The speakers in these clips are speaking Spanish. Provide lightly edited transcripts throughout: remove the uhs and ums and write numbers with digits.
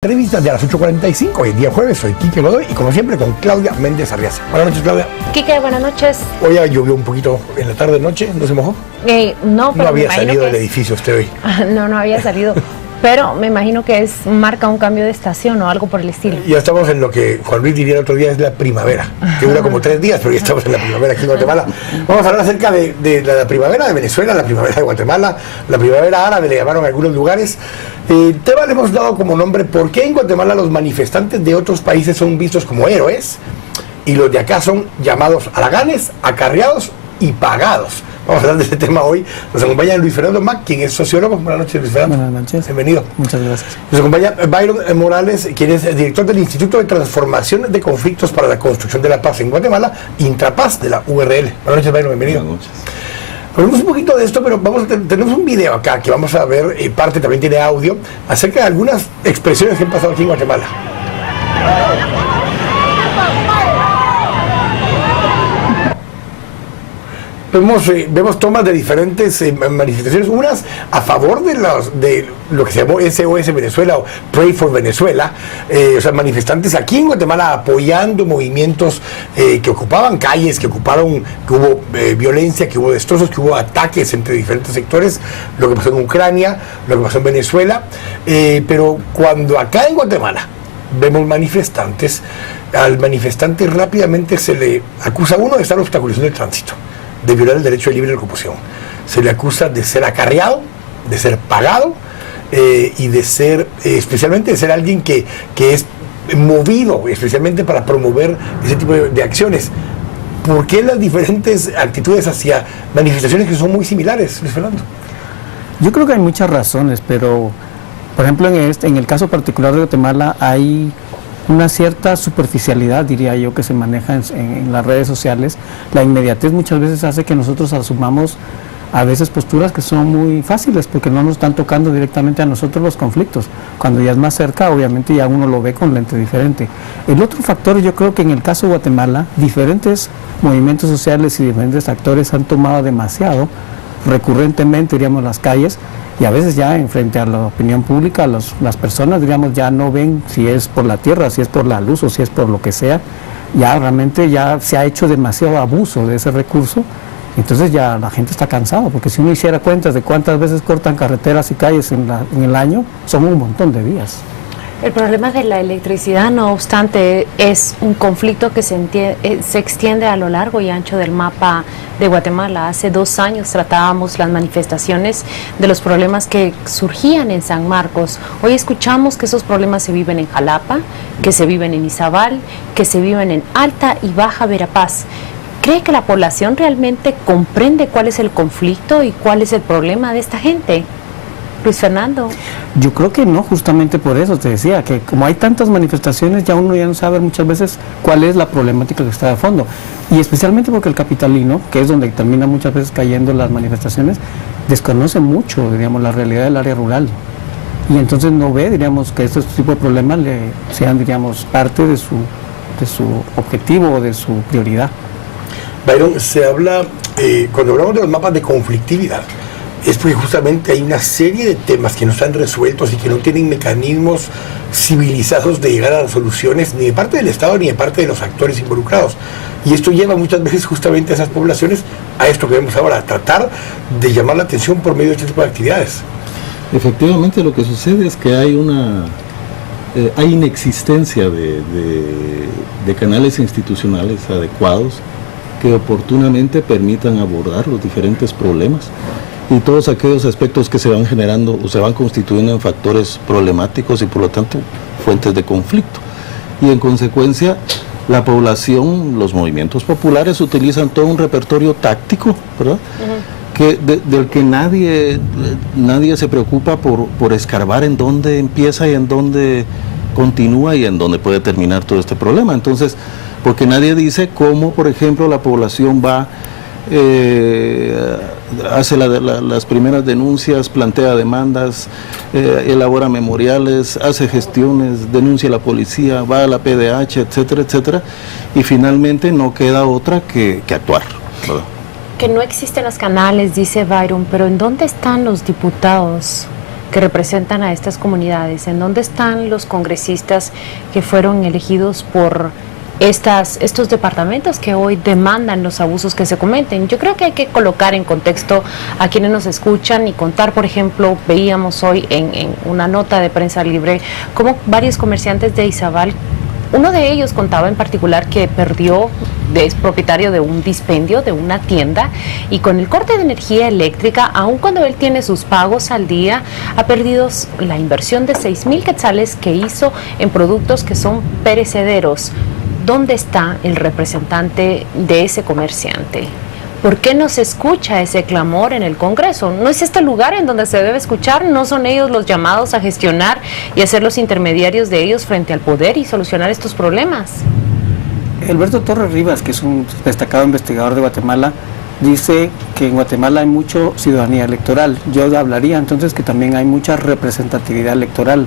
Entrevistas de a las 8:45, hoy día jueves, soy Quique Godoy y como siempre con Claudia Méndez Arriaza. Buenas noches, Claudia. Quique, buenas noches. Hoy ya llovió un poquito en la tarde-noche, ¿no se mojó? No, pero no había salido del edificio usted hoy. No había salido, pero me imagino que marca un cambio de estación o algo por el estilo. Ya estamos en lo que Juan Luis diría el otro día es la primavera, que dura como 3 días, pero ya estamos en la primavera aquí en Guatemala. Vamos a hablar acerca de la primavera de Venezuela, la primavera de Guatemala, la primavera árabe, le llamaron a algunos lugares. El tema le hemos dado como nombre ¿por qué en Guatemala los manifestantes de otros países son vistos como héroes y los de acá son llamados haraganes, acarreados y pagados? Vamos a hablar de este tema hoy. Nos acompaña Luis Fernando Mac, quien es sociólogo. Buenas noches, Luis Fernando. Buenas noches. Bienvenido. Muchas gracias. Nos acompaña Byron Morales, quien es director del Instituto de Transformación de Conflictos para la Construcción de la Paz en Guatemala, Intrapaz de la URL. Buenas noches, Byron. Bienvenido. Buenas noches. Hablamos un poquito de esto, pero tenemos un video acá que vamos a ver, parte también tiene audio, acerca de algunas expresiones que han pasado aquí en Guatemala. Vemos tomas de diferentes manifestaciones, unas a favor de lo que se llamó SOS Venezuela o Pray for Venezuela, o sea, manifestantes aquí en Guatemala apoyando movimientos que ocupaban calles, que hubo violencia, que hubo destrozos, que hubo ataques entre diferentes sectores, lo que pasó en Ucrania, lo que pasó en Venezuela, pero cuando acá en Guatemala vemos manifestantes, al manifestante rápidamente se le acusa uno de estar obstaculizando el tránsito, de violar el derecho de libre locomoción. Se le acusa de ser acarreado, de ser pagado y de ser, especialmente de ser alguien que es movido especialmente para promover ese tipo de acciones. ¿Por qué las diferentes actitudes hacia manifestaciones que son muy similares, Luis Fernando? Yo creo que hay muchas razones, pero por ejemplo en el caso particular de Guatemala hay una cierta superficialidad, diría yo, que se maneja en las redes sociales. La inmediatez muchas veces hace que nosotros asumamos a veces posturas que son muy fáciles porque no nos están tocando directamente a nosotros los conflictos. Cuando ya es más cerca, obviamente ya uno lo ve con lente diferente. El otro factor, yo creo que en el caso de Guatemala, diferentes movimientos sociales y diferentes actores han tomado demasiado recurrentemente, diríamos, las calles, y a veces ya en frente a la opinión pública las personas, digamos, ya no ven si es por la tierra, si es por la luz o si es por lo que sea. Ya realmente ya se ha hecho demasiado abuso de ese recurso, entonces ya la gente está cansada, porque si uno hiciera cuentas de cuántas veces cortan carreteras y calles en el año, son un montón de días. El problema de la electricidad, no obstante, es un conflicto que se extiende a lo largo y ancho del mapa de Guatemala. Hace 2 años tratábamos las manifestaciones de los problemas que surgían en San Marcos. Hoy escuchamos que esos problemas se viven en Jalapa, que se viven en Izabal, que se viven en Alta y Baja Verapaz. ¿Cree que la población realmente comprende cuál es el conflicto y cuál es el problema de esta gente? Luis Fernando. Yo creo que no, justamente por eso te decía, que como hay tantas manifestaciones, ya uno ya no sabe muchas veces cuál es la problemática que está de fondo. Y especialmente porque el capitalino, que es donde termina muchas veces cayendo las manifestaciones, desconoce mucho, diríamos, la realidad del área rural. Y entonces no ve, diríamos, que este tipo de problemas sean, diríamos, parte de su objetivo o de su prioridad. Byron, se habla, cuando hablamos de los mapas de conflictividad, es porque justamente hay una serie de temas que no están resueltos y que no tienen mecanismos civilizados de llegar a las soluciones ni de parte del Estado ni de parte de los actores involucrados. Y esto lleva muchas veces justamente a esas poblaciones a esto que vemos ahora, a tratar de llamar la atención por medio de este tipo de actividades. Efectivamente, lo que sucede es que hay inexistencia de canales institucionales adecuados que oportunamente permitan abordar los diferentes problemas y todos aquellos aspectos que se van generando o se van constituyendo en factores problemáticos y por lo tanto fuentes de conflicto. Y en consecuencia la población, los movimientos populares utilizan todo un repertorio táctico, ¿verdad? Del que nadie se preocupa por escarbar en dónde empieza y en dónde continúa y en dónde puede terminar todo este problema. Entonces, porque nadie dice cómo, por ejemplo, la población va, hace las primeras denuncias, plantea demandas, elabora memoriales, hace gestiones, denuncia a la policía, va a la PDH, etcétera, etcétera, y finalmente no queda otra que actuar, ¿verdad? Que no existen los canales, dice Byron, pero ¿en dónde están los diputados que representan a estas comunidades? ¿En dónde están los congresistas que fueron elegidos por estos departamentos que hoy demandan los abusos que se cometen? Yo creo que hay que colocar en contexto a quienes nos escuchan y contar, por ejemplo, veíamos hoy en una nota de Prensa Libre cómo varios comerciantes de Izabal, uno de ellos contaba en particular que es propietario de un dispendio, de una tienda, y con el corte de energía eléctrica, aun cuando él tiene sus pagos al día, ha perdido la inversión de 6,000 quetzales que hizo en productos que son perecederos. ¿Dónde está el representante de ese comerciante? ¿Por qué no se escucha ese clamor en el Congreso? ¿No es este lugar en donde se debe escuchar? ¿No son ellos los llamados a gestionar y a ser los intermediarios de ellos frente al poder y solucionar estos problemas? Alberto Torres Rivas, que es un destacado investigador de Guatemala, dice que en Guatemala hay mucha ciudadanía electoral. Yo hablaría entonces que también hay mucha representatividad electoral.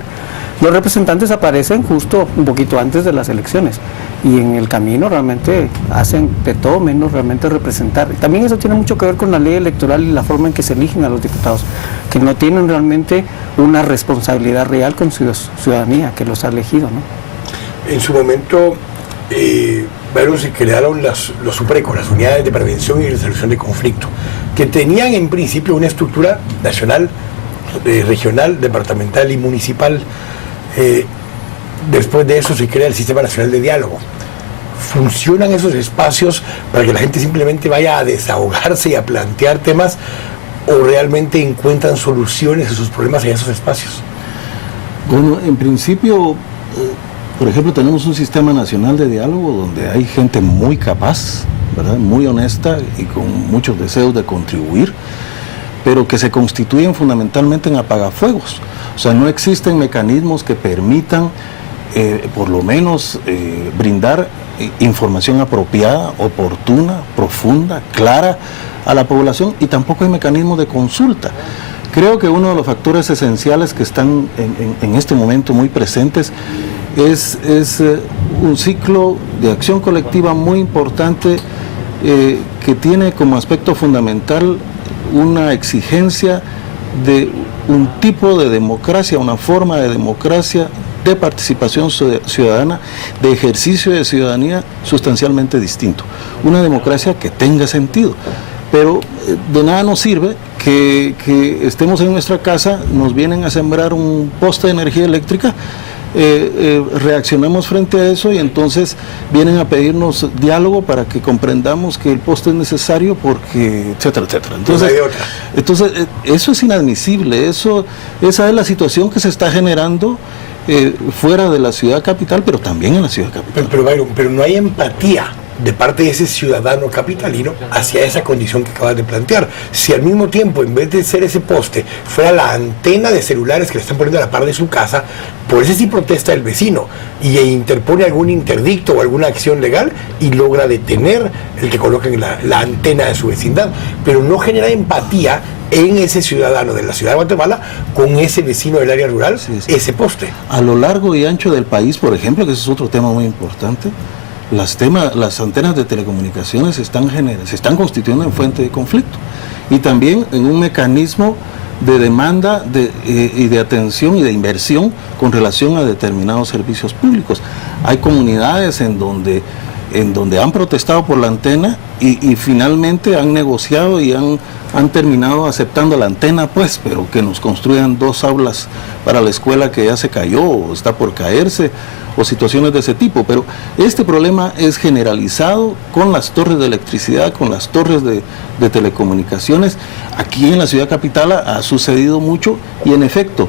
Los representantes aparecen justo un poquito antes de las elecciones y en el camino realmente hacen de todo menos realmente representar. También eso tiene mucho que ver con la ley electoral y la forma en que se eligen a los diputados, que no tienen realmente una responsabilidad real con su ciudadanía que los ha elegido, ¿no? En su momento se crearon los SUPRECO, las unidades de prevención y resolución de conflicto, que tenían en principio una estructura nacional, regional, departamental y municipal. Después de eso se crea el Sistema Nacional de Diálogo. ¿Funcionan esos espacios para que la gente simplemente vaya a desahogarse y a plantear temas, o realmente encuentran soluciones a sus problemas en esos espacios? Bueno, en principio, por ejemplo, tenemos un Sistema Nacional de Diálogo donde hay gente muy capaz, ¿verdad?, muy honesta y con muchos deseos de contribuir, pero que se constituyen fundamentalmente en apagafuegos. O sea, no existen mecanismos que permitan, por lo menos, brindar información apropiada, oportuna, profunda, clara a la población, y tampoco hay mecanismos de consulta. Creo que uno de los factores esenciales que están en este momento muy presentes es un ciclo de acción colectiva muy importante que tiene como aspecto fundamental una exigencia de un tipo de democracia, una forma de democracia, de participación ciudadana, de ejercicio de ciudadanía sustancialmente distinto. Una democracia que tenga sentido. Pero de nada nos sirve que estemos en nuestra casa, nos vienen a sembrar un poste de energía eléctrica, reaccionamos frente a eso y entonces vienen a pedirnos diálogo para que comprendamos que el poste es necesario porque, etcétera, etcétera. Entonces eso es inadmisible, esa es la situación que se está generando fuera de la ciudad capital, pero también en la ciudad capital. Pero no hay empatía de parte de ese ciudadano capitalino hacia esa condición que acabas de plantear. Si al mismo tiempo, en vez de ser ese poste, fuera la antena de celulares que le están poniendo a la par de su casa, por ese sí protesta el vecino y interpone algún interdicto o alguna acción legal y logra detener el que coloquen la antena de su vecindad, pero no genera empatía en ese ciudadano de la ciudad de Guatemala con ese vecino del área rural, sí. Ese poste. A lo largo y ancho del país, por ejemplo, que ese es otro tema muy importante, las antenas de telecomunicaciones se están constituyendo en fuente de conflicto y también en un mecanismo de demanda y de atención y de inversión con relación a determinados servicios públicos. Hay comunidades en donde han protestado por la antena y finalmente han negociado y han terminado aceptando la antena, pues, pero que nos construyan 2 aulas para la escuela que ya se cayó o está por caerse, o situaciones de ese tipo. Pero este problema es generalizado con las torres de electricidad, con las torres de telecomunicaciones. Aquí en la ciudad capital ha sucedido mucho y en efecto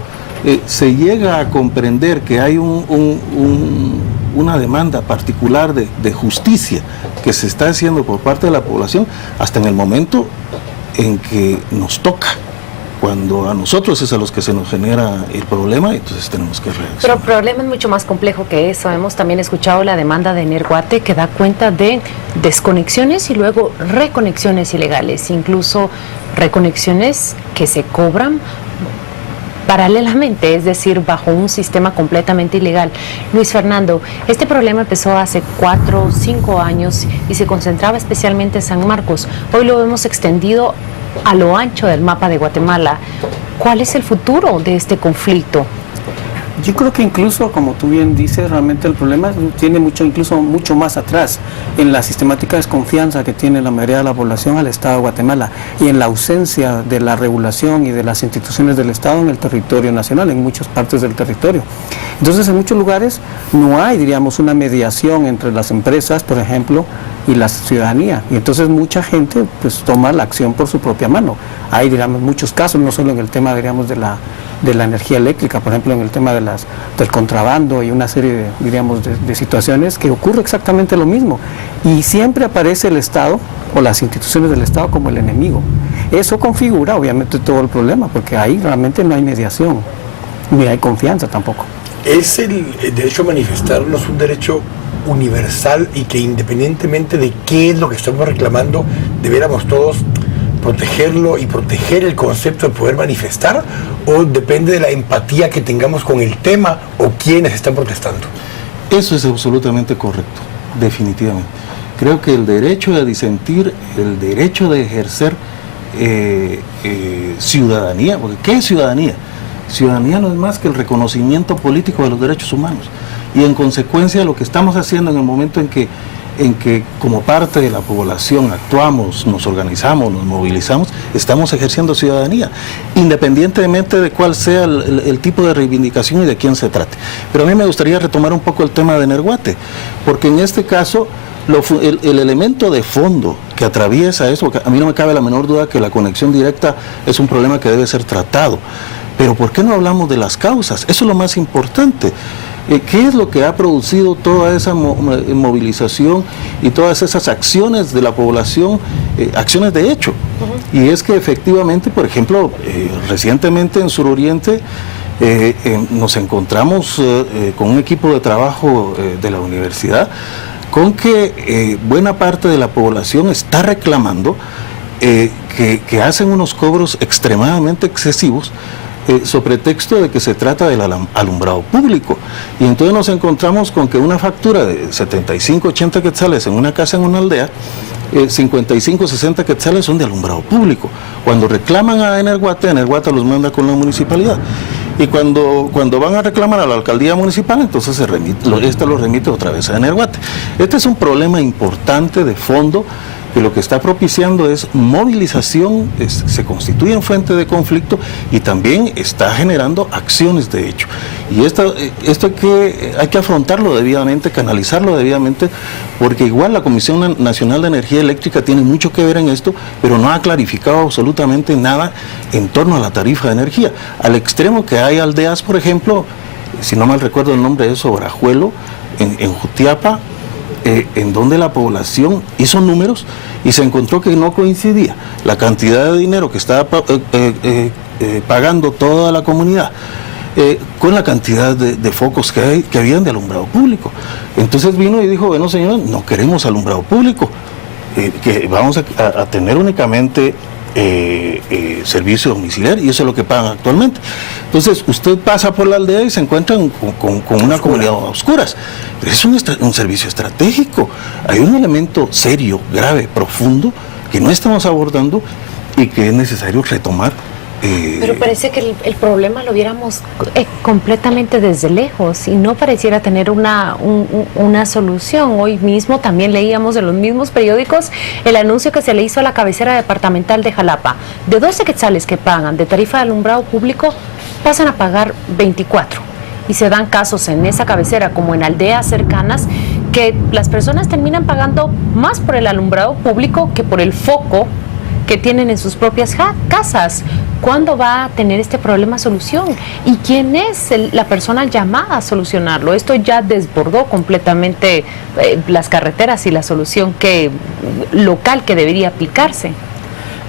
se llega a comprender que hay una demanda particular de justicia que se está haciendo por parte de la población hasta en el momento en que nos toca. Cuando a nosotros es a los que se nos genera el problema, entonces tenemos que reaccionar. Pero el problema es mucho más complejo que eso. Hemos también escuchado la demanda de Energuate que da cuenta de desconexiones y luego reconexiones ilegales, incluso reconexiones que se cobran paralelamente, es decir, bajo un sistema completamente ilegal. Luis Fernando, este problema empezó hace 4 o 5 años y se concentraba especialmente en San Marcos. Hoy lo hemos extendido a lo ancho del mapa de Guatemala. ¿Cuál es el futuro de este conflicto? Yo creo que incluso, como tú bien dices, realmente el problema tiene incluso mucho más atrás, en la sistemática desconfianza que tiene la mayoría de la población al Estado de Guatemala y en la ausencia de la regulación y de las instituciones del Estado en el territorio nacional, en muchas partes del territorio. Entonces, en muchos lugares no hay, diríamos, una mediación entre las empresas, por ejemplo, y la ciudadanía. Y entonces mucha gente pues toma la acción por su propia mano. Hay, digamos, muchos casos, no solo en el tema, diríamos, de la energía eléctrica, por ejemplo, en el tema del contrabando y una serie de, diríamos, de situaciones que ocurre exactamente lo mismo. Y siempre aparece el Estado o las instituciones del Estado como el enemigo. Eso configura, obviamente, todo el problema, porque ahí realmente no hay mediación, ni hay confianza tampoco. ¿Es el derecho a manifestarnos un derecho universal y que independientemente de qué es lo que estamos reclamando, debiéramos todos protegerlo y proteger el concepto de poder manifestar, o depende de la empatía que tengamos con el tema o quienes están protestando? Eso es absolutamente correcto, definitivamente. Creo que el derecho de disentir, el derecho de ejercer ciudadanía, porque ¿qué es ciudadanía? Ciudadanía no es más que el reconocimiento político de los derechos humanos, y en consecuencia lo que estamos haciendo en el momento en que como parte de la población actuamos, nos organizamos, nos movilizamos, estamos ejerciendo ciudadanía, independientemente de cuál sea el tipo de reivindicación y de quién se trate. Pero a mí me gustaría retomar un poco el tema de Nerguate, porque en este caso el elemento de fondo que atraviesa eso, a mí no me cabe la menor duda que la conexión directa es un problema que debe ser tratado, pero ¿por qué no hablamos de las causas? Eso es lo más importante. ¿Qué es lo que ha producido toda esa movilización y todas esas acciones de la población, acciones de hecho? Y es que efectivamente, por ejemplo, recientemente en Suroriente nos encontramos con un equipo de trabajo de la universidad con que buena parte de la población está reclamando que hacen unos cobros extremadamente excesivos sobre pretexto de que se trata del alumbrado público. Y entonces nos encontramos con que una factura de 75, 80 quetzales en una casa en una aldea, 55, 60 quetzales son de alumbrado público. Cuando reclaman a Energuate los manda con la municipalidad. Y cuando van a reclamar a la alcaldía municipal, entonces esta lo remite otra vez a Energuate. Este es un problema importante de fondo, que lo que está propiciando es movilización, se constituye en fuente de conflicto y también está generando acciones de hecho. Y esto hay que afrontarlo debidamente, canalizarlo debidamente, porque igual la Comisión Nacional de Energía Eléctrica tiene mucho que ver en esto, pero no ha clarificado absolutamente nada en torno a la tarifa de energía. Al extremo que hay aldeas, por ejemplo, si no mal recuerdo el nombre es Sobrajuelo, en Jutiapa, en donde la población hizo números y se encontró que no coincidía la cantidad de dinero que estaba pagando toda la comunidad con la cantidad de focos que habían de alumbrado público. Entonces vino y dijo, bueno señores, no queremos alumbrado público, que vamos a tener únicamente servicio domiciliario, y eso es lo que pagan actualmente. Entonces usted pasa por la aldea y se encuentra con una comunidad a oscuras. Pero es un servicio estratégico. Hay un elemento serio, grave, profundo que no estamos abordando y que es necesario retomar. Pero parece que el problema lo viéramos completamente desde lejos y no pareciera tener una solución. Hoy mismo también leíamos en los mismos periódicos el anuncio que se le hizo a la cabecera departamental de Jalapa. De 12 quetzales que pagan de tarifa de alumbrado público, pasan a pagar 24. Y se dan casos en esa cabecera como en aldeas cercanas que las personas terminan pagando más por el alumbrado público que por el foco que tienen en sus propias casas. ¿Cuándo va a tener este problema solución? ¿Y quién es la persona llamada a solucionarlo? Esto ya desbordó completamente las carreteras y la solución local que debería aplicarse.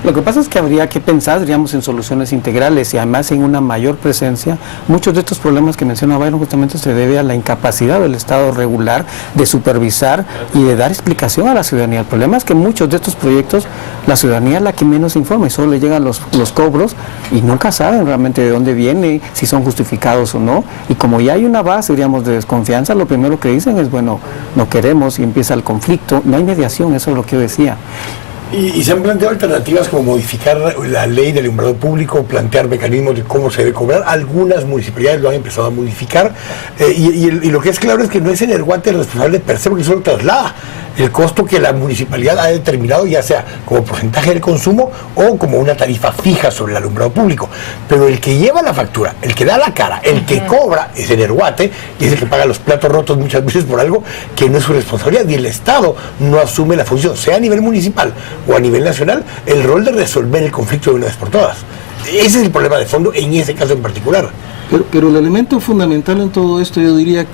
Lo que pasa es que habría que pensar, diríamos, en soluciones integrales y además en una mayor presencia. Muchos de estos problemas que menciona Byron justamente se debe a la incapacidad del Estado regular de supervisar y de dar explicación a la ciudadanía. El problema es que muchos de estos proyectos la ciudadanía es la que menos informa y solo le llegan los cobros y nunca saben realmente de dónde viene, si son justificados o no. Y como ya hay una base, diríamos, de desconfianza, lo primero que dicen es, bueno, no queremos, y empieza el conflicto. No hay mediación, eso es lo que yo decía. Y se han planteado alternativas como modificar la ley del alumbrado público, plantear mecanismos de cómo se debe cobrar. Algunas municipalidades lo han empezado a modificar. Y lo que es claro es que no es Energuate el responsable per se, porque solo traslada el costo que la municipalidad ha determinado, ya sea como porcentaje del consumo o como una tarifa fija sobre el alumbrado público. Pero el que lleva la factura, el que da la cara, el que cobra es Energuate, y es el que paga los platos rotos muchas veces por algo que no es su responsabilidad. Y el Estado no asume la función, sea a nivel municipal o a nivel nacional, el rol de resolver el conflicto de una vez por todas. Ese es el problema de fondo en ese caso en particular. Pero el elemento fundamental en todo esto, yo diría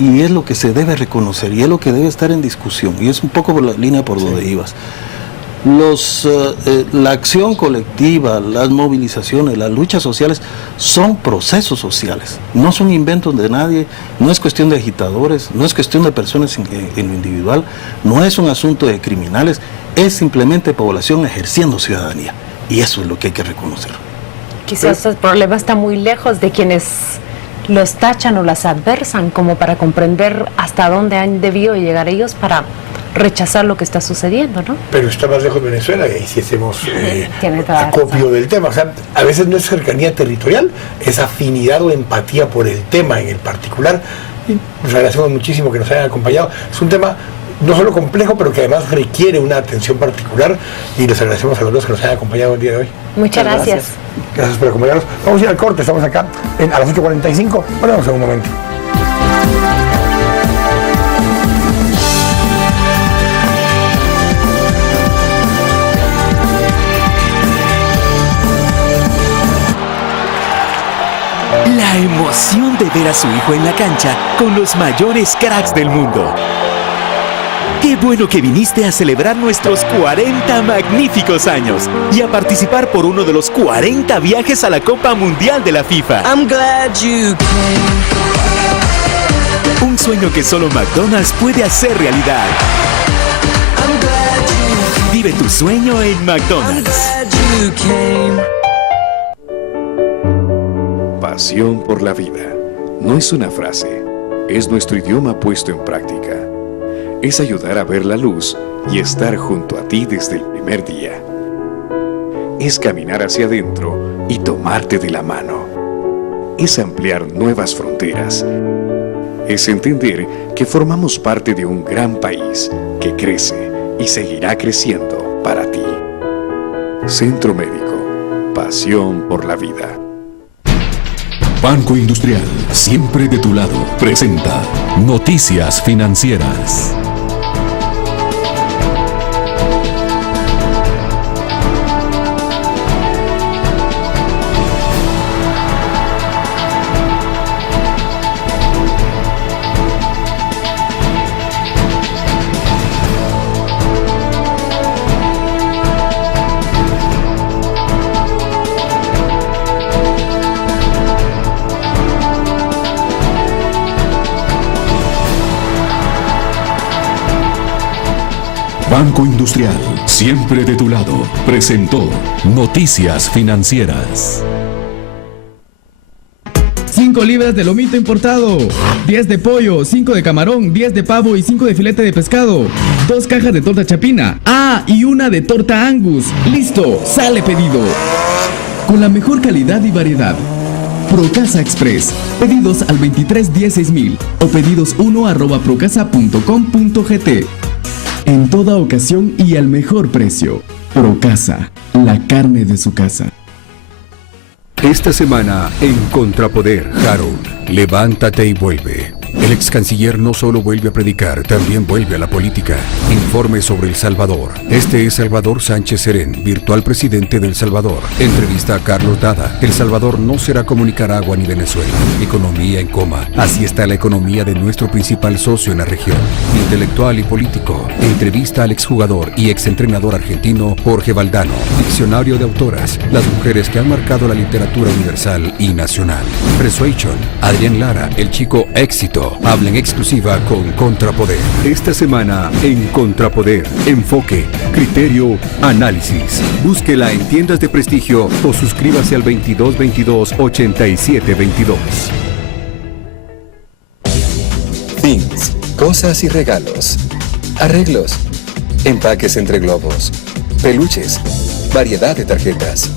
y es lo que se debe reconocer, y es lo que debe estar en discusión, y es un poco por la línea por donde ibas. La acción colectiva, las movilizaciones, las luchas sociales son procesos sociales, no son inventos de nadie, no es cuestión de agitadores, no es cuestión de personas en lo individual, no es un asunto de criminales, es simplemente población ejerciendo ciudadanía, y eso es lo que hay que reconocer. Quizás el problema está muy lejos de quienes los tachan o las adversan, como para comprender hasta dónde han debido llegar ellos para rechazar lo que está sucediendo, ¿no? Pero está más lejos de Venezuela, y si hacemos acopio acopio del tema. O sea, a veces no es cercanía territorial, es afinidad o empatía por el tema en el particular. Y nos agradecemos muchísimo que nos hayan acompañado. Es un tema no solo complejo, pero que además requiere una atención particular, y les agradecemos a los dos que nos hayan acompañado el día de hoy. Muchas gracias. Gracias por acompañarnos. Vamos a ir al corte, estamos acá a las 8:45. Volvemos en un momento. La emoción de ver a su hijo en la cancha con los mayores cracks del mundo. Qué bueno que viniste a celebrar nuestros 40 magníficos años y a participar por uno de los 40 viajes a la Copa Mundial de la FIFA. I'm glad you came. Un sueño que solo McDonald's puede hacer realidad. I'm glad you Vive tu sueño en I'm McDonald's. glad you came. Pasión por la vida no es una frase, es nuestro idioma puesto en práctica. Es ayudar a ver la luz y estar junto a ti desde el primer día. Es caminar hacia adentro y tomarte de la mano. Es ampliar nuevas fronteras. Es entender que formamos parte de un gran país que crece y seguirá creciendo para ti. Centro Médico, pasión por la vida. Banco Industrial, siempre de tu lado, presenta Noticias Financieras. Banco Industrial, siempre de tu lado, presentó Noticias Financieras. 5 libras de lomito importado, 10 de pollo, 5 de camarón, 10 de pavo y 5 de filete de pescado, 2 cajas de torta chapina, y una de torta Angus. Listo, sale pedido. Con la mejor calidad y variedad. Procasa Express. Pedidos al 23106000 o pedidos1@procasa.com.gt. En toda ocasión y al mejor precio. Procasa, la carne de su casa. Esta semana en Contrapoder, Harold, levántate y vuelve. El ex canciller no solo vuelve a predicar, también vuelve a la política. Informe sobre El Salvador. Este es Salvador Sánchez Serén, virtual presidente de El Salvador. Entrevista a Carlos Dada. El Salvador no será como Nicaragua ni Venezuela. Economía en coma. Así está la economía de nuestro principal socio en la región. Intelectual y político. Entrevista al exjugador y exentrenador argentino Jorge Valdano. Diccionario de autoras. Las mujeres que han marcado la literatura universal y nacional. Persuasion. Adrián Lara, el chico éxito. Habla en exclusiva con Contrapoder. Esta semana en Contrapoder. Enfoque, criterio, análisis. Búsquela en tiendas de prestigio o suscríbase al 2222-8722. Things, cosas y regalos. Arreglos. Empaques entre globos. peluches, variedad de tarjetas,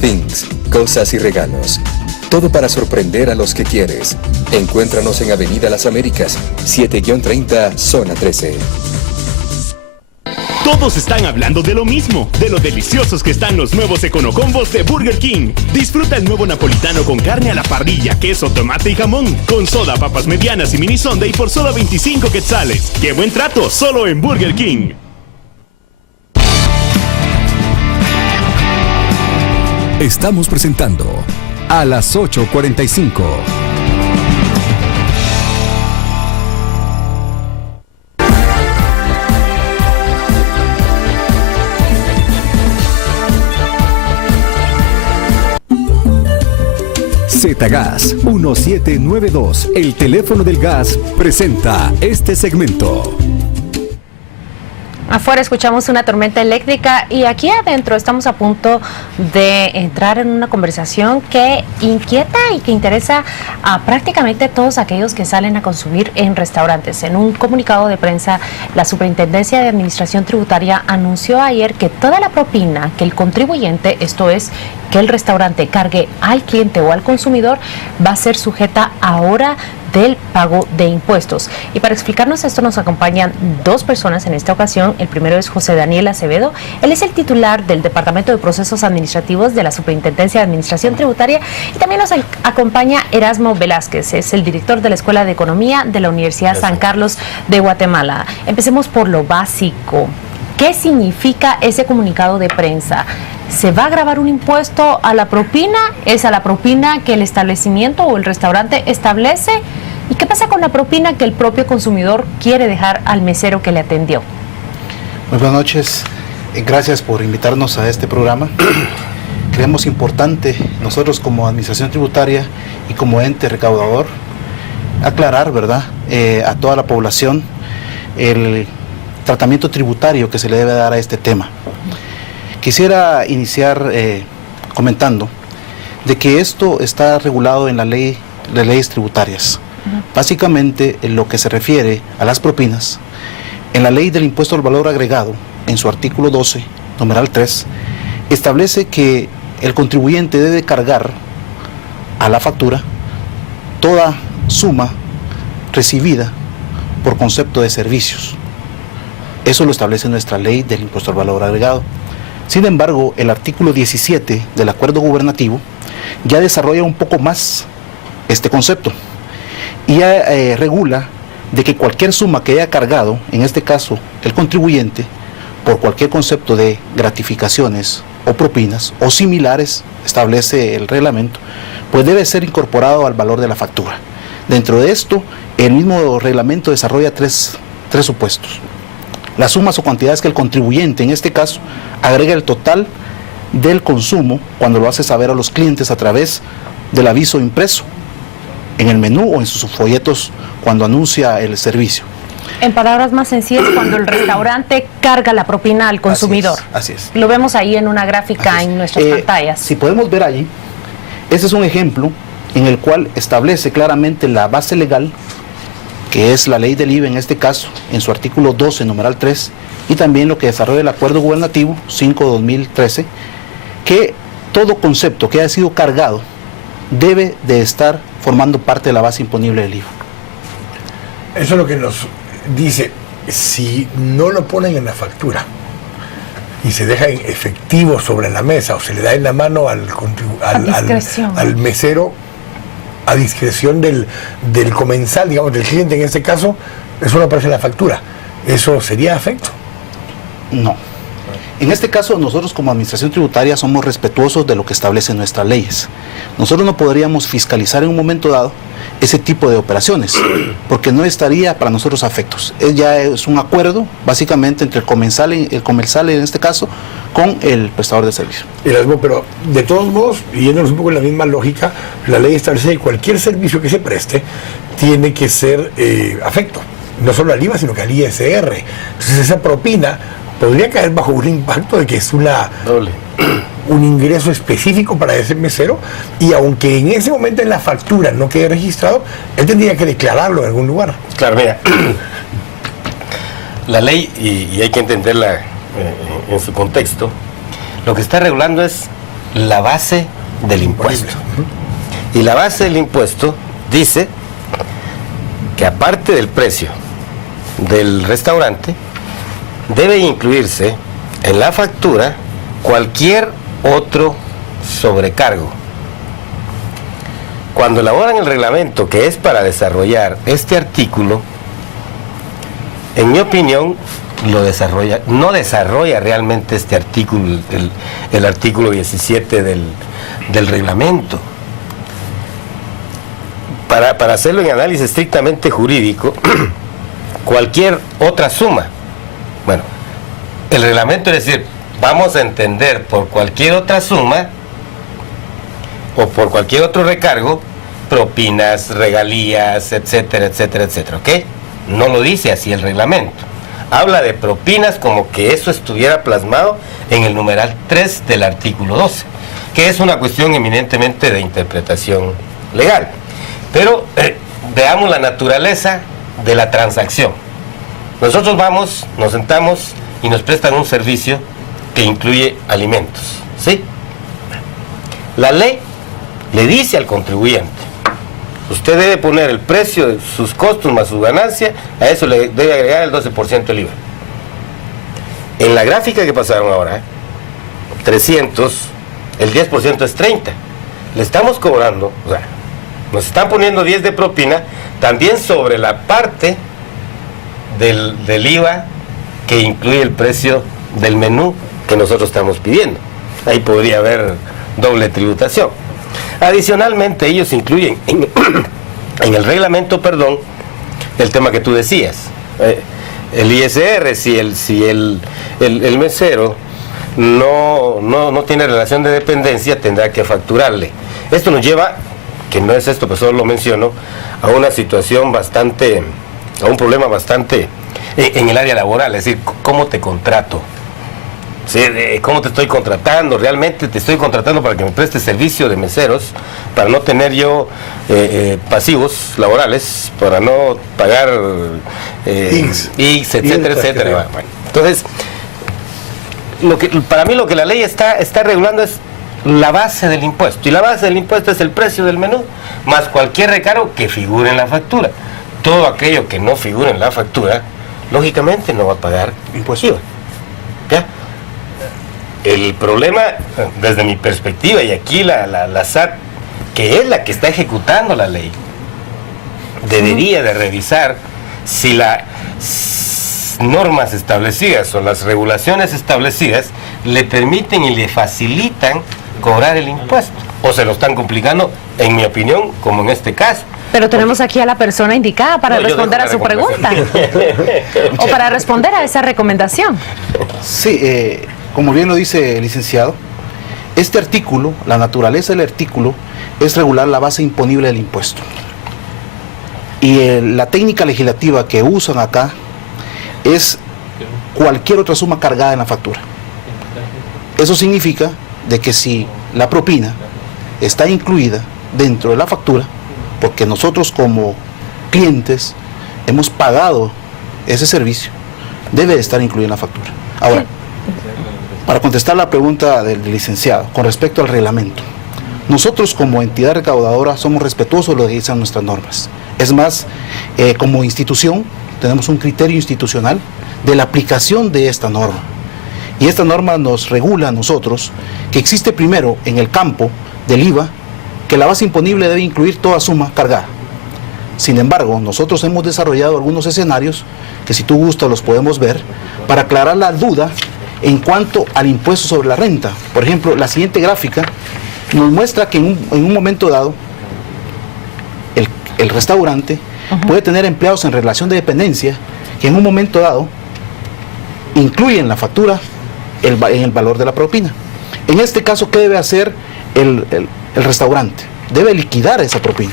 things, cosas y regalos. Todo para sorprender a los que quieres. Encuéntranos en Avenida Las Américas, 7-30, Zona 13. Todos están hablando de lo mismo, de lo deliciosos que están los nuevos Econocombos de Burger King. Disfruta el nuevo napolitano con carne a la parrilla, queso, tomate y jamón, con soda, papas medianas y mini sundae por solo 25 quetzales. ¡Qué buen trato! Solo en Burger King. Estamos presentando a las 8:45. Zgas 1792, el teléfono del gas, presenta este segmento. Afuera escuchamos una tormenta eléctrica y aquí adentro estamos a punto de entrar en una conversación que inquieta y que interesa a prácticamente todos aquellos que salen a consumir en restaurantes. En un comunicado de prensa, la Superintendencia de Administración Tributaria anunció ayer que toda la propina que el contribuyente, esto es, que el restaurante cargue al cliente o al consumidor, va a ser sujeta ahora del pago de impuestos. Y para explicarnos esto nos acompañan dos personas en esta ocasión. El primero es José Daniel Acevedo. Él es el titular del Departamento de Procesos Administrativos de la Superintendencia de Administración Tributaria. Y también nos acompaña Erasmo Velázquez, es el director de la Escuela de Economía de la Universidad San Carlos de Guatemala. Empecemos por lo básico. ¿Qué significa ese comunicado de prensa? ¿Se va a grabar un impuesto a la propina? ¿Es a la propina que el establecimiento o el restaurante establece? ¿Y qué pasa con la propina que el propio consumidor quiere dejar al mesero que le atendió? Muy buenas noches. Gracias por invitarnos a este programa. Creemos importante nosotros como Administración Tributaria y como ente recaudador aclarar, ¿verdad?, a toda la población el tratamiento tributario que se le debe dar a este tema. Quisiera iniciar comentando de que esto está regulado en las leyes tributarias. Básicamente, en lo que se refiere a las propinas, en la ley del impuesto al valor agregado, en su artículo 12, numeral 3, establece que el contribuyente debe cargar a la factura toda suma recibida por concepto de servicios. Eso lo establece nuestra ley del impuesto al valor agregado. Sin embargo, el artículo 17 del acuerdo gubernativo ya desarrolla un poco más este concepto y ya regula de que cualquier suma que haya cargado, en este caso el contribuyente, por cualquier concepto de gratificaciones o propinas o similares, establece el reglamento, pues debe ser incorporado al valor de la factura. Dentro de esto, el mismo reglamento desarrolla tres supuestos. Las sumas o cantidades que el contribuyente, en este caso, agrega el total del consumo cuando lo hace saber a los clientes a través del aviso impreso en el menú o en sus folletos cuando anuncia el servicio. En palabras más sencillas, cuando el restaurante carga la propina al consumidor. Así es. Lo vemos ahí en una gráfica en nuestras pantallas. Si podemos ver allí, este es un ejemplo en el cual establece claramente la base legal, que es la ley del IVA en este caso, en su artículo 12, numeral 3, y también lo que desarrolla el acuerdo gubernativo 5-2013, que todo concepto que haya sido cargado debe de estar formando parte de la base imponible del IVA. Eso es lo que nos dice, si no lo ponen en la factura y se deja en efectivo sobre la mesa o se le da en la mano al mesero, a discreción del comensal, digamos, del cliente en este caso, eso no aparece en la factura. ¿Eso sería afecto? No. En este caso, nosotros como Administración Tributaria somos respetuosos de lo que establecen nuestras leyes. Nosotros no podríamos fiscalizar en un momento dado ese tipo de operaciones, porque no estaría para nosotros afectos. Ya es un acuerdo, básicamente, entre el comensal en este caso, con el prestador de servicio. Pero de todos modos, yéndonos un poco en la misma lógica, la ley establece que cualquier servicio que se preste tiene que ser afecto, no solo al IVA, sino que al ISR. Entonces esa propina podría caer bajo un impacto de que es un ingreso específico para ese mesero, y aunque en ese momento en la factura no quede registrado, él tendría que declararlo en algún lugar. Claro, mira, la ley, y hay que entenderla en su contexto, lo que está regulando es la base del impuesto. Y la base del impuesto dice que aparte del precio del restaurante, debe incluirse en la factura cualquier otro sobrecargo. Cuando elaboran el reglamento que es para desarrollar este artículo, en mi opinión, no desarrolla realmente este artículo, el artículo 17 del reglamento. Para hacerlo en análisis estrictamente jurídico, cualquier otra suma, bueno, el reglamento es decir, vamos a entender por cualquier otra suma o por cualquier otro recargo, propinas, regalías, etcétera, etcétera, etcétera, ¿ok? No lo dice así el reglamento. Habla de propinas como que eso estuviera plasmado en el numeral 3 del artículo 12, que es una cuestión eminentemente de interpretación legal. Pero veamos la naturaleza de la transacción. Nosotros vamos, nos sentamos y nos prestan un servicio que incluye alimentos, ¿sí? La ley le dice al contribuyente, usted debe poner el precio de sus costos más su ganancia, a eso le debe agregar el 12% del IVA. En la gráfica que pasaron ahora, 300, el 10% es 30. Le estamos cobrando, o sea, nos están poniendo 10 de propina, también sobre la parte del IVA que incluye el precio del menú que nosotros estamos pidiendo. Ahí podría haber doble tributación. Adicionalmente, ellos incluyen en el reglamento, el tema que tú decías, el ISR, si el mesero no tiene relación de dependencia, tendrá que facturarle. Esto nos lleva, que no es esto, pero solo lo menciono, a una situación bastante, a un problema bastante en el área laboral, es decir, ¿cómo te contrato? ¿Sí? ¿Cómo te estoy contratando? ¿Realmente te estoy contratando para que me prestes servicio de meseros, para no tener yo pasivos laborales, para no pagar IX, etcétera, etcétera? Bueno, entonces, para mí lo que la ley está regulando es la base del impuesto, y la base del impuesto es el precio del menú, más cualquier recargo que figure en la factura. Todo aquello que no figure en la factura, lógicamente no va a pagar impuesto. ¿Ya? El problema, desde mi perspectiva, y aquí la SAT, que es la que está ejecutando la ley, debería de revisar si las normas establecidas o las regulaciones establecidas le permiten y le facilitan cobrar el impuesto, o se lo están complicando, en mi opinión, como en este caso. Pero tenemos aquí a la persona indicada para responder a su pregunta o para responder a esa recomendación. Sí, como bien lo dice el licenciado, este artículo, la naturaleza del artículo, es regular la base imponible del impuesto. Y la técnica legislativa que usan acá es cualquier otra suma cargada en la factura. Eso significa de que si la propina está incluida dentro de la factura, porque nosotros como clientes hemos pagado ese servicio, debe de estar incluida en la factura. Ahora, para contestar la pregunta del licenciado con respecto al reglamento, nosotros como entidad recaudadora somos respetuosos de lo que dicen nuestras normas. Es más, como institución tenemos un criterio institucional de la aplicación de esta norma. Y esta norma nos regula a nosotros que existe primero en el campo del IVA que la base imponible debe incluir toda suma cargada. Sin embargo, nosotros hemos desarrollado algunos escenarios que si tú gustas los podemos ver para aclarar la duda en cuanto al impuesto sobre la renta. Por ejemplo, la siguiente gráfica nos muestra que en un momento dado el restaurante puede tener empleados en relación de dependencia que en un momento dado incluyen en la factura en el valor de la propina. En este caso, ¿qué debe hacer el restaurante? Debe liquidar esa propina.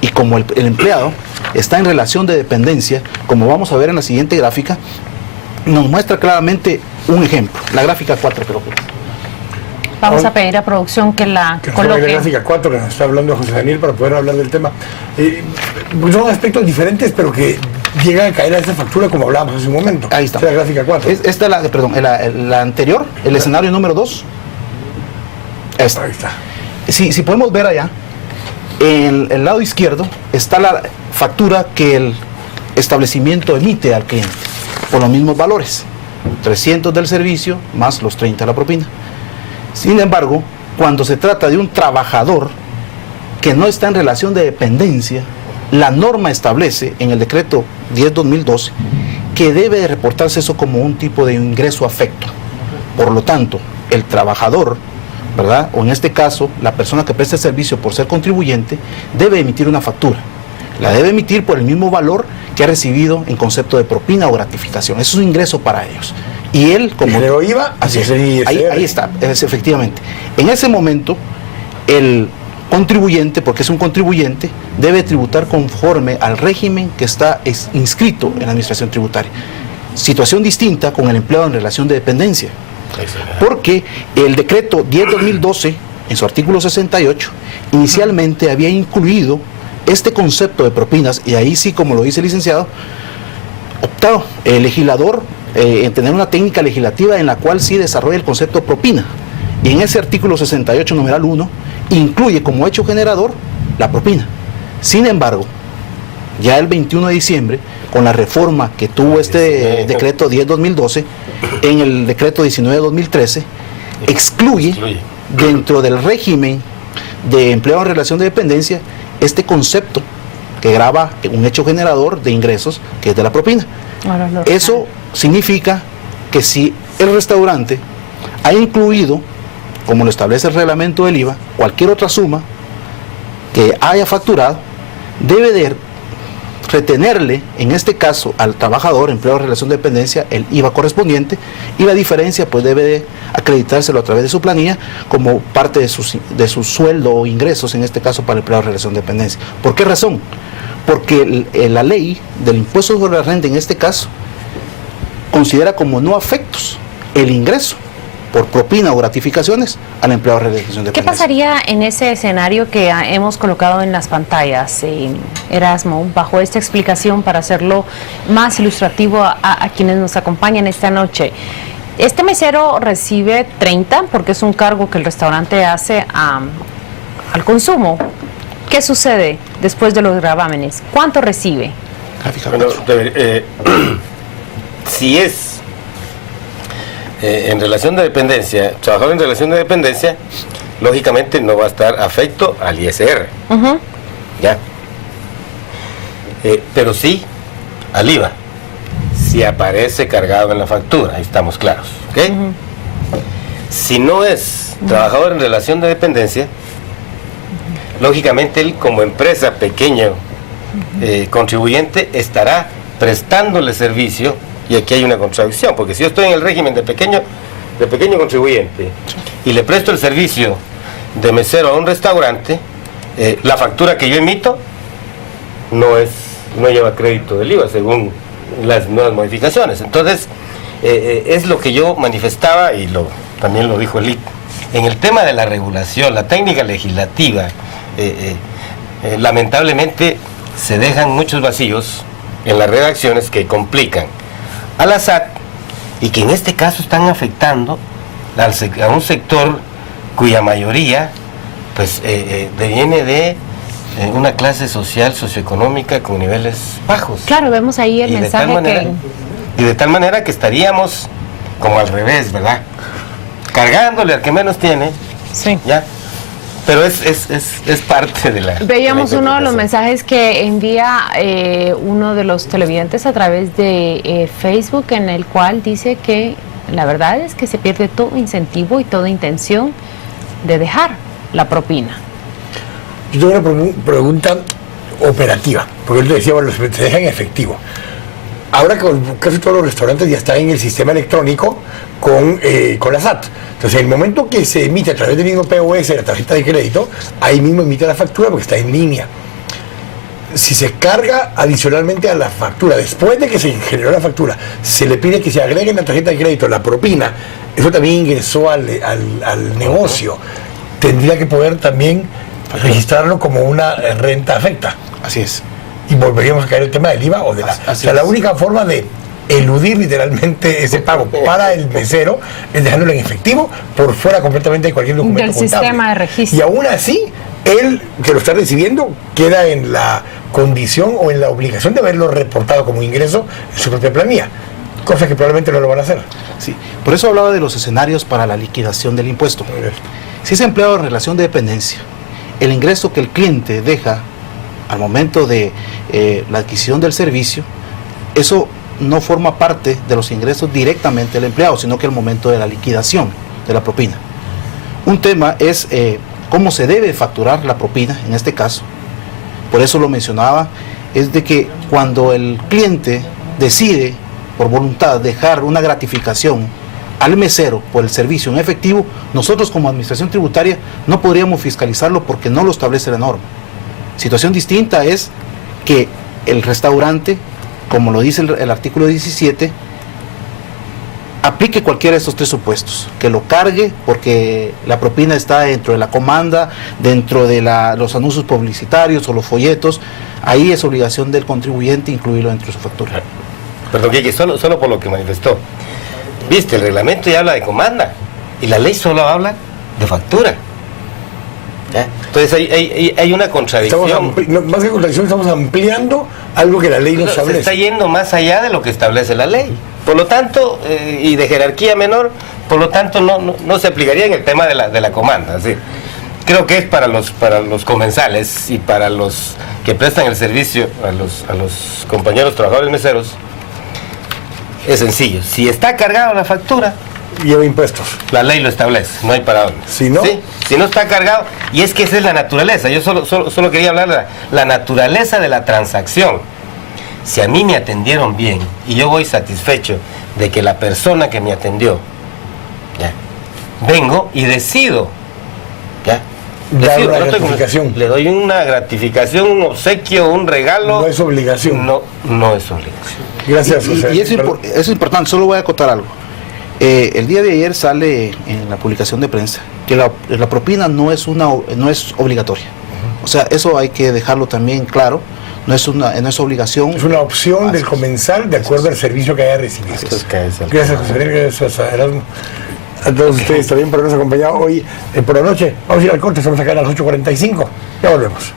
Y como el empleado está en relación de dependencia, como vamos a ver en la siguiente gráfica, nos muestra claramente un ejemplo. La gráfica 4 creo que es. Vamos a pedir a producción que la coloque. La gráfica 4 que nos está hablando José Daniel para poder hablar del tema. Son aspectos diferentes, pero que llegan a caer a esa factura como hablábamos hace un momento. Ahí está. Esta es la gráfica 4. Esta es la anterior, el escenario número 2. Esta. Ahí está. Si podemos ver allá, en el lado izquierdo está la factura que el establecimiento emite al cliente por los mismos valores, 300 del servicio más los 30 de la propina. Sin embargo, cuando se trata de un trabajador que no está en relación de dependencia, la norma establece en el decreto 10/2012 que debe de reportarse eso como un tipo de ingreso afecto. Por lo tanto, el trabajador, ¿verdad?, o en este caso, la persona que presta el servicio por ser contribuyente, debe emitir una factura. La debe emitir por el mismo valor que ha recibido en concepto de propina o gratificación. Eso es un ingreso para ellos. Y él, como... ¿Pero IVA? Así es. Ahí está, efectivamente. En ese momento, el contribuyente, porque es un contribuyente, debe tributar conforme al régimen que está inscrito en la administración tributaria. Situación distinta con el empleado en relación de dependencia. Porque el decreto 10/2012, en su artículo 68, inicialmente había incluido este concepto de propinas, y ahí sí, como lo dice el licenciado, optado el legislador en tener una técnica legislativa en la cual sí desarrolla el concepto de propina. Y en ese artículo 68, numeral 1, incluye como hecho generador la propina. Sin embargo, ya el 21 de diciembre, con la reforma que tuvo este decreto 10/2012, en el decreto 19/2013, excluye dentro del régimen de empleo en relación de dependencia este concepto que grava un hecho generador de ingresos, que es de la propina. Eso significa que si el restaurante ha incluido, como lo establece el reglamento del IVA, cualquier otra suma que haya facturado, debe de retenerle, en este caso al trabajador, empleado en relación de dependencia, el IVA correspondiente, y la diferencia pues debe de acreditárselo a través de su planilla como parte de su sueldo o ingresos, en este caso para el empleado en relación de dependencia. ¿Por qué razón? Porque la ley del impuesto sobre la renta, en este caso, considera como no afectos el ingreso por propina o gratificaciones al empleado de relación de dependencia. ¿Qué pasaría en ese escenario que hemos colocado en las pantallas, Erasmo, bajo esta explicación para hacerlo más ilustrativo a quienes nos acompañan esta noche? Este mesero recibe 30 porque es un cargo que el restaurante hace al consumo. ¿Qué sucede después de los gravámenes? ¿Cuánto recibe? Bueno, si es en relación de dependencia, trabajador en relación de dependencia, lógicamente no va a estar afecto al ISR. ¿Ya? Pero sí al IVA, si aparece cargado en la factura, ahí estamos claros. ¿Okay? Si no es trabajador en relación de dependencia, lógicamente él como empresa pequeño contribuyente estará prestándole servicio. Y aquí hay una contradicción, porque si yo estoy en el régimen de pequeño contribuyente y le presto el servicio de mesero a un restaurante, la factura que yo emito no lleva crédito del IVA según las nuevas modificaciones. Entonces, es lo que yo manifestaba y también lo dijo el IC. En el tema de la regulación, la técnica legislativa, lamentablemente se dejan muchos vacíos en las redacciones que complican a la SAT y que en este caso están afectando a un sector cuya mayoría pues deviene de una clase social, socioeconómica con niveles bajos. Claro, vemos ahí el mensaje y de tal manera que estaríamos como al revés, ¿verdad? Cargándole al que menos tiene, sí. ¿Ya? Pero es parte de la... Veíamos uno de los mensajes que envía uno de los televidentes a través de Facebook, en el cual dice que la verdad es que se pierde todo incentivo y toda intención de dejar la propina. Yo tengo una pregunta operativa, porque él decía, bueno, se deja en efectivo. Ahora casi todos los restaurantes ya están en el sistema electrónico con la SAT. Entonces, en el momento que se emite a través del mismo POS, la tarjeta de crédito, ahí mismo emite la factura porque está en línea. Si se carga adicionalmente a la factura, después de que se generó la factura, se le pide que se agregue en la tarjeta de crédito la propina, eso también ingresó al negocio. Tendría que poder también registrarlo como una renta afecta. Así es. y volveríamos a caer el tema del IVA o de la... O sea, la única forma de eludir literalmente ese pago para el mesero es dejándolo en efectivo por fuera completamente de cualquier documento del contable. sistema de registro. Y aún así, él que lo está recibiendo queda en la condición o en la obligación de haberlo reportado como ingreso en su propia planilla, cosa que probablemente no lo van a hacer. Sí, por eso hablaba de los escenarios para la liquidación del impuesto. Si es empleado en relación de dependencia, el ingreso que el cliente deja al momento de la adquisición del servicio, eso no forma parte de los ingresos directamente del empleado, sino que al momento de la liquidación de la propina. Un tema es cómo se debe facturar la propina en este caso. Por eso lo mencionaba, es de que cuando el cliente decide por voluntad dejar una gratificación al mesero por el servicio en efectivo, nosotros como administración tributaria no podríamos fiscalizarlo porque no lo establece la norma. Situación distinta es que el restaurante, como lo dice el artículo 17, aplique cualquiera de estos tres supuestos, que lo cargue porque la propina está dentro de la comanda, dentro de los anuncios publicitarios o los folletos. Ahí es obligación del contribuyente incluirlo dentro de su factura. Perdón, que solo por lo que manifestó. Viste, el reglamento ya habla de comanda y la ley solo habla de factura. ¿Ya? Entonces hay una contradicción. Más que contradicción, estamos ampliando algo que la ley no establece. Se está yendo más allá de lo que establece la ley. Por lo tanto, y de jerarquía menor, por lo tanto no se aplicaría en el tema de la comanda. ¿Sí? Creo que es para los comensales y para los que prestan el servicio a los compañeros trabajadores meseros. Es sencillo, si está cargada la factura, lleva impuestos. La ley lo establece, no hay para dónde. Si no, ¿sí? Si no está cargado, y es que esa es la naturaleza. Yo solo quería hablar de la naturaleza de la transacción. Si a mí me atendieron bien y yo voy satisfecho de que la persona que me atendió, ya, vengo y decido, ya, le doy una gratificación, un obsequio, un regalo. No es obligación. No es obligación. Gracias, y eso es importante, solo voy a acotar algo. El día de ayer sale en la publicación de prensa que la propina no es obligatoria. O sea, eso hay que dejarlo también claro. No es obligación. Es una opción del comensal de acuerdo al servicio que haya recibido. Gracias, José Miguel, gracias a Erasmo. A todos ustedes también por habernos acompañado hoy por la noche. Vamos a ir al corte, estamos acá a las 8:45. Ya volvemos.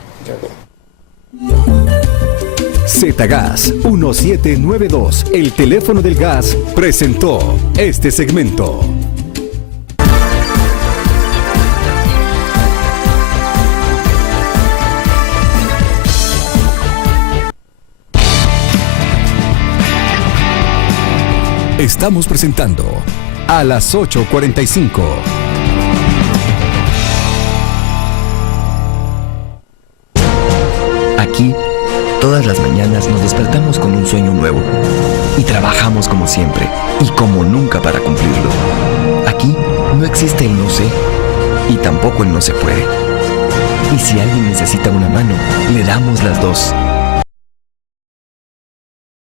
Zgas 1792, el teléfono del gas, presentó este segmento. Estamos presentando a las 8:45. Aquí, todas las mañanas nos despertamos con un sueño nuevo y trabajamos como siempre y como nunca para cumplirlo. Aquí no existe el no sé y tampoco el no se puede. Y si alguien necesita una mano, le damos las dos.